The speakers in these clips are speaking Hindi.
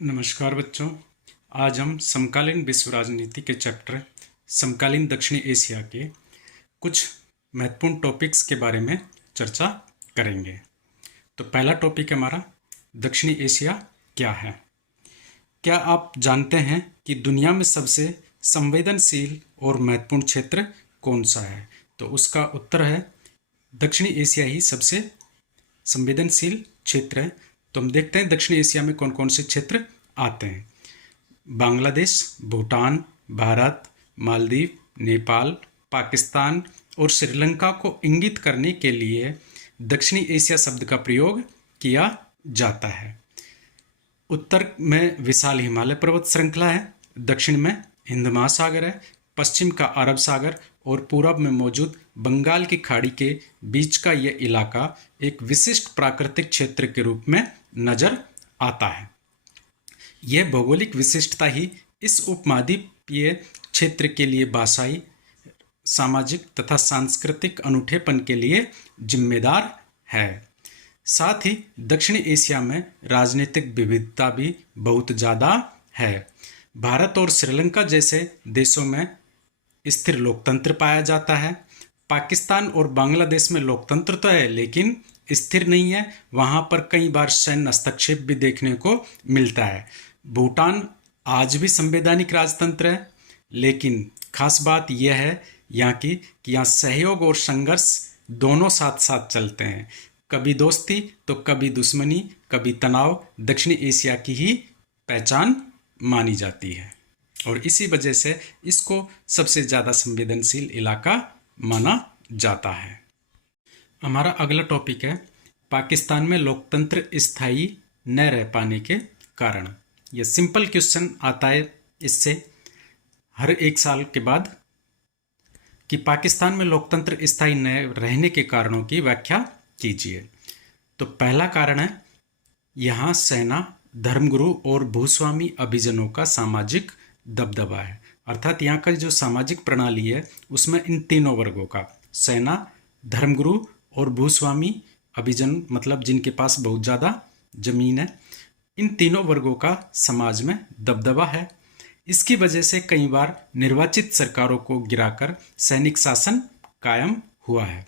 नमस्कार बच्चों। आज हम समकालीन विश्व राजनीति के चैप्टर समकालीन दक्षिणी एशिया के कुछ महत्वपूर्ण टॉपिक्स के बारे में चर्चा करेंगे। तो पहला टॉपिक हमारा दक्षिणी एशिया क्या है। क्या आप जानते हैं कि दुनिया में सबसे संवेदनशील और महत्वपूर्ण क्षेत्र कौन सा है? तो उसका उत्तर है दक्षिणी एशिया ही सबसे संवेदनशील क्षेत्र है। तो हम देखते हैं दक्षिण एशिया में कौन कौन से क्षेत्र आते हैं। बांग्लादेश, भूटान, भारत, मालदीव, नेपाल, पाकिस्तान और श्रीलंका को इंगित करने के लिए दक्षिणी एशिया शब्द का प्रयोग किया जाता है। उत्तर में विशाल हिमालय पर्वत श्रृंखला है, दक्षिण में हिंद महासागर है, पश्चिम का अरब सागर और पूरब में मौजूद बंगाल की खाड़ी के बीच का यह इलाका एक विशिष्ट प्राकृतिक क्षेत्र के रूप में नजर आता है। यह भौगोलिक विशिष्टता ही इस उपमहाद्वीपीय क्षेत्र के लिए भाषाई, सामाजिक तथा सांस्कृतिक अनूठेपन के लिए जिम्मेदार है। साथ ही दक्षिणी एशिया में राजनीतिक विविधता भी बहुत ज़्यादा है। भारत और श्रीलंका जैसे देशों में स्थिर लोकतंत्र पाया जाता है। पाकिस्तान और बांग्लादेश में लोकतंत्र तो है लेकिन स्थिर नहीं है, वहाँ पर कई बार सैन्य हस्तक्षेप भी देखने को मिलता है। भूटान आज भी संवैधानिक राजतंत्र है, लेकिन खास बात यह है यहाँ की कि यहाँ सहयोग और संघर्ष दोनों साथ साथ चलते हैं। कभी दोस्ती तो कभी दुश्मनी, कभी तनाव दक्षिणी एशिया की ही पहचान मानी जाती है और इसी वजह से इसको सबसे ज़्यादा संवेदनशील इलाका माना जाता है। हमारा अगला टॉपिक है पाकिस्तान में लोकतंत्र स्थायी न रह पाने के कारण। यह सिंपल क्वेश्चन आता है इससे हर एक साल के बाद कि पाकिस्तान में लोकतंत्र स्थायी न रहने के कारणों की व्याख्या कीजिए। तो पहला कारण है यहाँ सेना, धर्मगुरु और भूस्वामी अभिजनों का सामाजिक दबदबा है। अर्थात यहाँ का जो सामाजिक प्रणाली है उसमें इन तीनों वर्गों का, सेना, धर्मगुरु और भूस्वामी अभिजन, मतलब जिनके पास बहुत ज़्यादा जमीन है, इन तीनों वर्गों का समाज में दबदबा है। इसकी वजह से कई बार निर्वाचित सरकारों को गिराकर सैनिक शासन कायम हुआ है।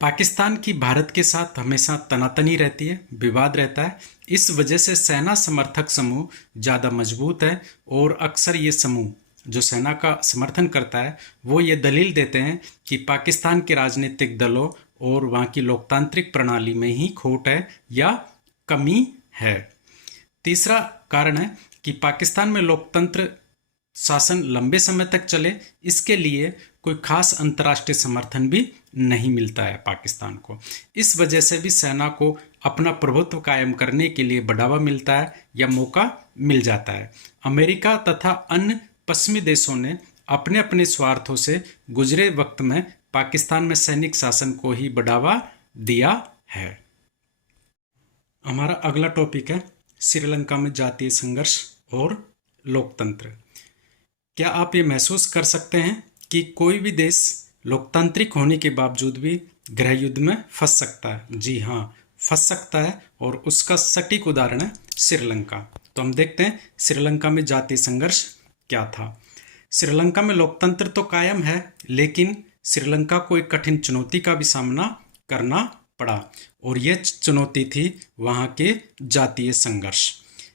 पाकिस्तान की भारत के साथ हमेशा तनातनी रहती है, विवाद रहता है। इस वजह से सेना समर्थक समूह ज़्यादा मजबूत है और अक्सर ये समूह जो सेना का समर्थन करता है वो ये दलील देते हैं कि पाकिस्तान के राजनीतिक दलों और वहाँ की लोकतांत्रिक प्रणाली में ही खोट है या कमी है। तीसरा कारण है कि पाकिस्तान में लोकतंत्र शासन लंबे समय तक चले, इसके लिए कोई खास अंतर्राष्ट्रीय समर्थन भी नहीं मिलता है पाकिस्तान को। इस वजह से भी सेना को अपना प्रभुत्व कायम करने के लिए बढ़ावा मिलता है या मौका मिल जाता है। अमेरिका तथा अन्य पश्चिमी देशों ने अपने अपने स्वार्थों से गुजरे वक्त में पाकिस्तान में सैनिक शासन को ही बढ़ावा दिया है। हमारा अगला टॉपिक है श्रीलंका में जातीय संघर्ष और लोकतंत्र। क्या आप ये महसूस कर सकते हैं कि कोई भी देश लोकतांत्रिक होने के बावजूद भी गृह युद्ध में फंस सकता है? जी हाँ, फंस सकता है और उसका सटीक उदाहरण है श्रीलंका। तो हम देखते हैं श्रीलंका में जातीय संघर्ष क्या था। श्रीलंका में लोकतंत्र तो कायम है लेकिन श्रीलंका को एक कठिन चुनौती का भी सामना करना पड़ा और यह चुनौती थी वहाँ के जातीय संघर्ष।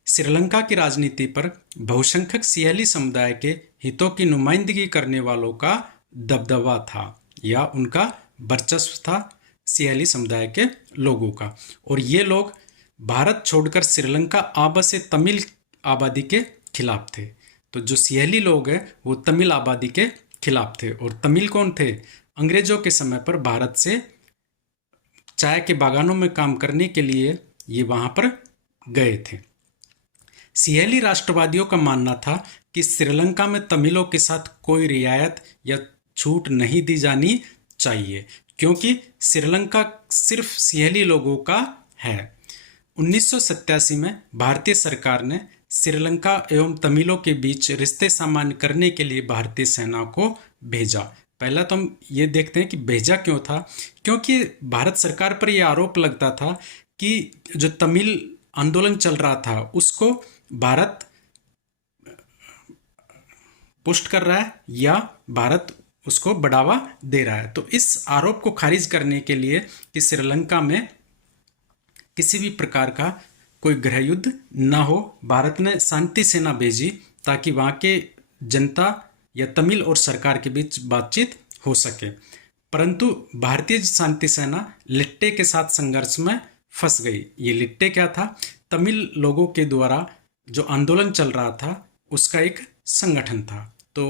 श्रीलंका की राजनीति पर बहुसंख्यक सियाली समुदाय के हितों की नुमाइंदगी करने वालों का दबदबा था या उनका वर्चस्व था, सियाली समुदाय के लोगों का। और ये लोग भारत छोड़कर श्रीलंका आबसे तमिल आबादी के खिलाफ थे। तो जो सियाली लोग हैं वो तमिल आबादी के खिलाफ थे। और तमिल कौन थे? अंग्रेजों के समय पर भारत से चाय के बागानों में काम करने के लिए ये वहाँ पर गए थे। सियाली राष्ट्रवादियों का मानना था कि श्रीलंका में तमिलों के साथ कोई रियायत या छूट नहीं दी जानी चाहिए क्योंकि श्रीलंका सिर्फ सियाली लोगों का है। 1987 में भारतीय सरकार ने श्रीलंका एवं तमिलों के बीच रिश्ते सामान्य करने के लिए भारतीय सेना को भेजा। पहला तो हम ये देखते हैं कि भेजा क्यों था, क्योंकि भारत सरकार पर यह आरोप लगता था कि जो तमिल आंदोलन चल रहा था उसको भारत पुष्ट कर रहा है या भारत उसको बढ़ावा दे रहा है। तो इस आरोप को खारिज करने के लिए कि श्रीलंका में किसी भी प्रकार का कोई गृह युद्ध ना हो, भारत ने शांति सेना भेजी ताकि वहाँ के जनता या तमिल और सरकार के बीच बातचीत हो सके। परंतु भारतीय शांति सेना लिट्टे के साथ संघर्ष में फंस गई। ये लिट्टे क्या था? तमिल लोगों के द्वारा जो आंदोलन चल रहा था उसका एक संगठन था। तो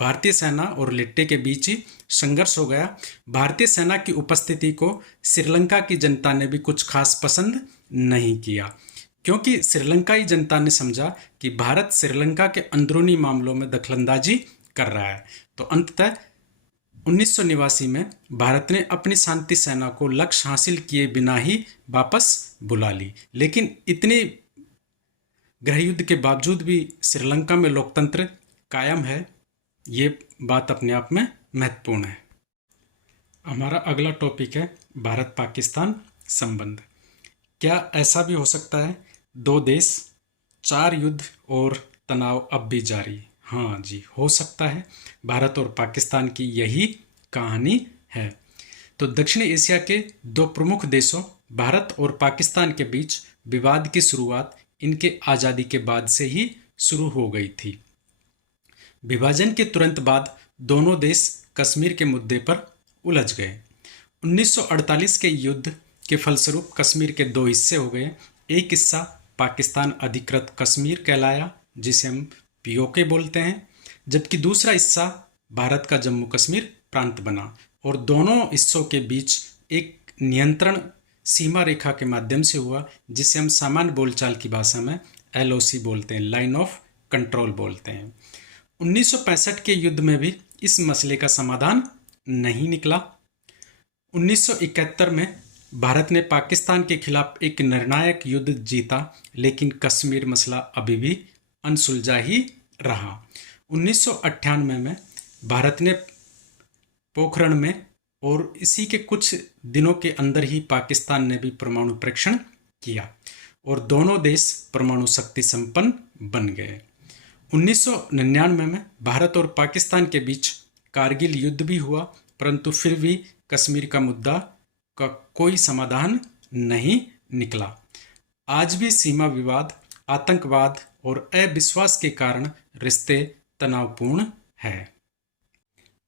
भारतीय सेना और लिट्टे के बीच ही संघर्ष हो गया। भारतीय सेना की उपस्थिति को श्रीलंका की जनता ने भी कुछ खास पसंद नहीं किया, क्योंकि श्रीलंकाई जनता ने समझा कि भारत श्रीलंका के अंदरूनी मामलों में दखलंदाजी कर रहा है। तो अंततः 1989 में भारत ने अपनी शांति सेना को लक्ष्य हासिल किए बिना ही वापस बुला ली। लेकिन इतनी गृह युद्ध के बावजूद भी श्रीलंका में लोकतंत्र कायम है, ये बात अपने आप में महत्वपूर्ण है। हमारा अगला टॉपिक है भारत पाकिस्तान संबंध। क्या ऐसा भी हो सकता है 2 देश 4 युद्ध और तनाव अब भी जारी? हाँ जी, हो सकता है। भारत और पाकिस्तान की यही कहानी है। तो दक्षिण एशिया के 2 प्रमुख देशों भारत और पाकिस्तान के बीच विवाद की शुरुआत इनके आज़ादी के बाद से ही शुरू हो गई थी। विभाजन के तुरंत बाद दोनों देश कश्मीर के मुद्दे पर उलझ गए। 1948 के युद्ध के फलस्वरूप कश्मीर के 2 हिस्से हो गए। एक हिस्सा पाकिस्तान अधिकृत कश्मीर कहलाया, जिसे हम पीओके बोलते हैं, जबकि दूसरा हिस्सा भारत का जम्मू कश्मीर प्रांत बना और दोनों हिस्सों के बीच एक नियंत्रण सीमा रेखा के माध्यम से हुआ, जिसे हम सामान्य बोलचाल की भाषा में LOC बोलते हैं, लाइन ऑफ कंट्रोल बोलते हैं। 1965 के युद्ध में भी इस मसले का समाधान नहीं निकला। 1971 में भारत ने पाकिस्तान के खिलाफ एक निर्णायक युद्ध जीता, लेकिन कश्मीर मसला अभी भी अनसुलझा ही रहा। 1998 में भारत ने पोखरण में और इसी के कुछ दिनों के अंदर ही पाकिस्तान ने भी परमाणु परीक्षण किया और दोनों देश परमाणु शक्ति संपन्न बन गए। 1999 में भारत और पाकिस्तान के बीच कारगिल युद्ध भी हुआ, परंतु फिर भी कश्मीर का मुद्दा का कोई समाधान नहीं निकला। आज भी सीमा विवाद, आतंकवाद और अविश्वास के कारण रिश्ते तनावपूर्ण है।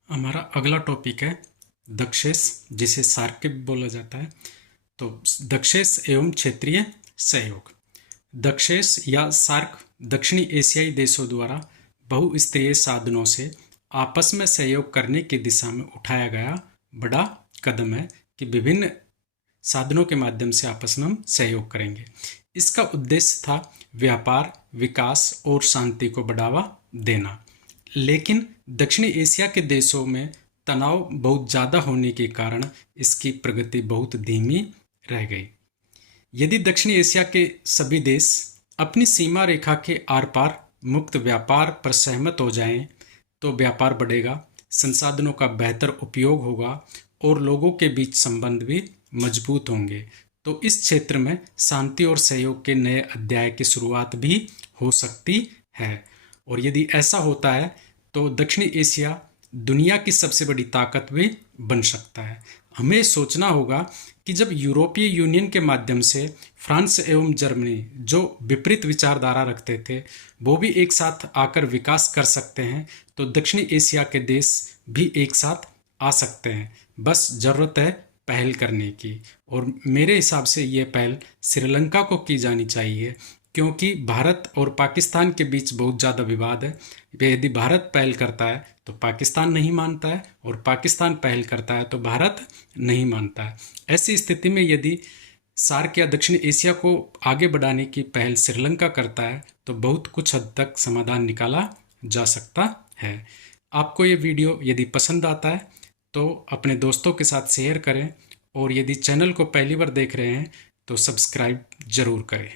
हमारा अगला टॉपिक है दक्षेश, जिसे सार्क भी बोला जाता है। तो दक्षेश एवं क्षेत्रीय सहयोग। दक्षेश या सार्क दक्षिणी एशियाई देशों द्वारा बहुस्तरीय साधनों से आपस में सहयोग करने की दिशा में उठाया गया बड़ा कदम है कि विभिन्न साधनों के माध्यम से आपस में हम सहयोग करेंगे। इसका उद्देश्य था व्यापार, विकास और शांति को बढ़ावा देना। लेकिन दक्षिणी एशिया के देशों में तनाव बहुत ज़्यादा होने के कारण इसकी प्रगति बहुत धीमी रह गई। यदि दक्षिणी एशिया के सभी देश अपनी सीमा रेखा के आर पार मुक्त व्यापार पर सहमत हो जाएं, तो व्यापार बढ़ेगा, संसाधनों का बेहतर उपयोग होगा और लोगों के बीच संबंध भी मजबूत होंगे। तो इस क्षेत्र में शांति और सहयोग के नए अध्याय की शुरुआत भी हो सकती है। और यदि ऐसा होता है तो दक्षिणी एशिया दुनिया की सबसे बड़ी ताकत भी बन सकता है। हमें सोचना होगा कि जब यूरोपीय यूनियन के माध्यम से फ्रांस एवं जर्मनी, जो विपरीत विचारधारा रखते थे, वो भी एक साथ आकर विकास कर सकते हैं, तो दक्षिणी एशिया के देश भी एक साथ आ सकते हैं। बस ज़रूरत है पहल करने की, और मेरे हिसाब से ये पहल श्रीलंका को की जानी चाहिए, क्योंकि भारत और पाकिस्तान के बीच बहुत ज़्यादा विवाद है। यदि भारत पहल करता है तो पाकिस्तान नहीं मानता है, और पाकिस्तान पहल करता है तो भारत नहीं मानता है। ऐसी स्थिति में यदि सार्क या दक्षिण एशिया को आगे बढ़ाने की पहल श्रीलंका करता है तो बहुत कुछ हद तक समाधान निकाला जा सकता है। आपको ये वीडियो यदि पसंद आता है तो अपने दोस्तों के साथ शेयर करें, और यदि चैनल को पहली बार देख रहे हैं तो सब्सक्राइब ज़रूर करें।